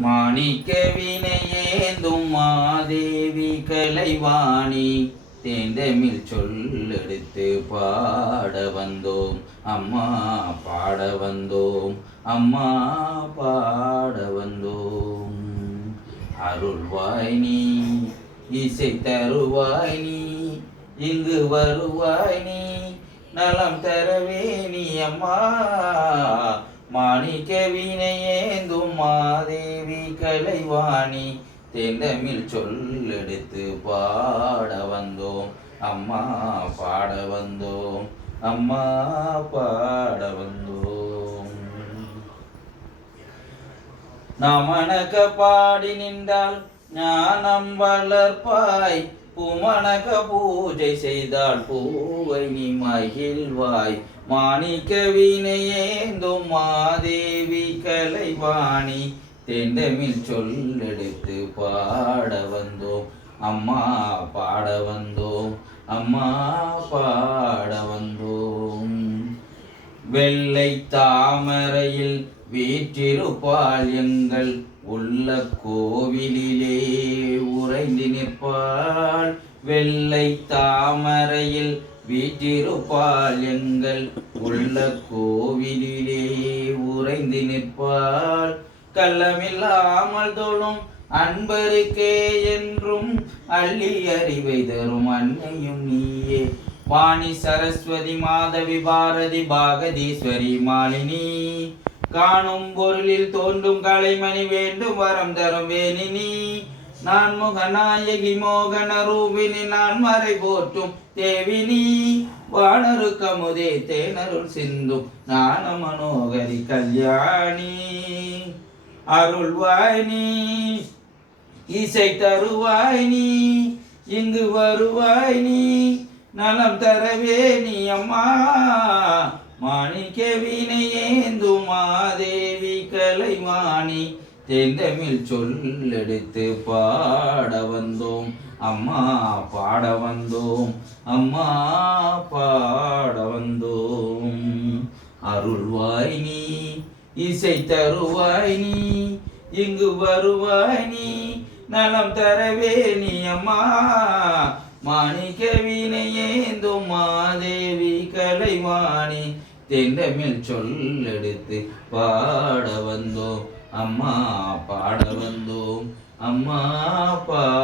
மாணிக்க வினையேந்தும் மாதேவி கலைவாணி. தேந்தமிழ் சொல்லெடுத்து பாட வந்தோம். அம்மா பாட வந்தோம். அம்மா பாட வந்தோம். அருள்வாய் நீ இசை தருவாய் நீ இங்கு வருவாய் நீ நலம் தரவே நீ அம்மா. மாணிக்க வினையேந்தும் மாதே கலைவாணி தெந்தமிழ் சொல்லெடுத்து பாட வந்தோம். அம்மா பாட வந்தோம். அம்மா பாட வந்தோம். நமனக பாடி நின்றால் ஞானம் வளர்ப்பாய். புமணக பூஜை செய்தால் பூவை நீ மகிழ்வாய். மாணிக்க வினையேந்தும் மாதேவி கலைவாணி தெண்டமில் சொல்லெடுத்து பாட வந்தோம். அம்மா பாட வந்தோம். அம்மா பாட வந்தோம். வெள்ளை தாமரையில் வீற்றிருப்பால் எங்கள். உள்ள கோவிலிலே உறைந்து நிற்பாள். வெள்ளை தாமரையில் வீற்றிருப்பாள் எங்கள். உள்ள கோவிலிலே உறைந்து நிற்பாள். கள்ளமில்லாமல் தோழும் அன்பருக்கே என்றும் அள்ளி அறிவை தரும் அன்னையும் நீயே. வாணி சரஸ்வதி மாதவி பாரதி பாகதீஸ்வரி மாலினி. காணும் பொருளில் தோன்றும் கலைமணி வேண்டும் வரம் தரும் வேணினி. நான் முகநாயகி மோகன ரூபினி நான் மறை போற்றும் தேவினி. வானரு கமுதே தேனருள் சிந்தும் நான மனோகரி கல்யாணி. அருள்வாய் நீ. இசை தருவாய் நீ. இங்கு வருவாய் நீ. நலம் தரவே நீ அம்மா. மாணிக்க வினையேந்து மாதேவி கலைவாணி. தெந்தமிழ் சொல்லெடுத்து பாட வந்தோம். அம்மா பாட வந்தோம். அம்மா பாட வந்தோம். அருள்வாய் நீ. இசை தருவாய் நீ இங்கு வருவாய் நீ நலம் தரவே நீ அம்மா. மாணிக்க வினையேந்தும் மாதேவி கலைவாணி தென்றமில் சொல்லெடுத்து பாட வந்தோம். அம்மா பாட வந்தோம். அம்மா பா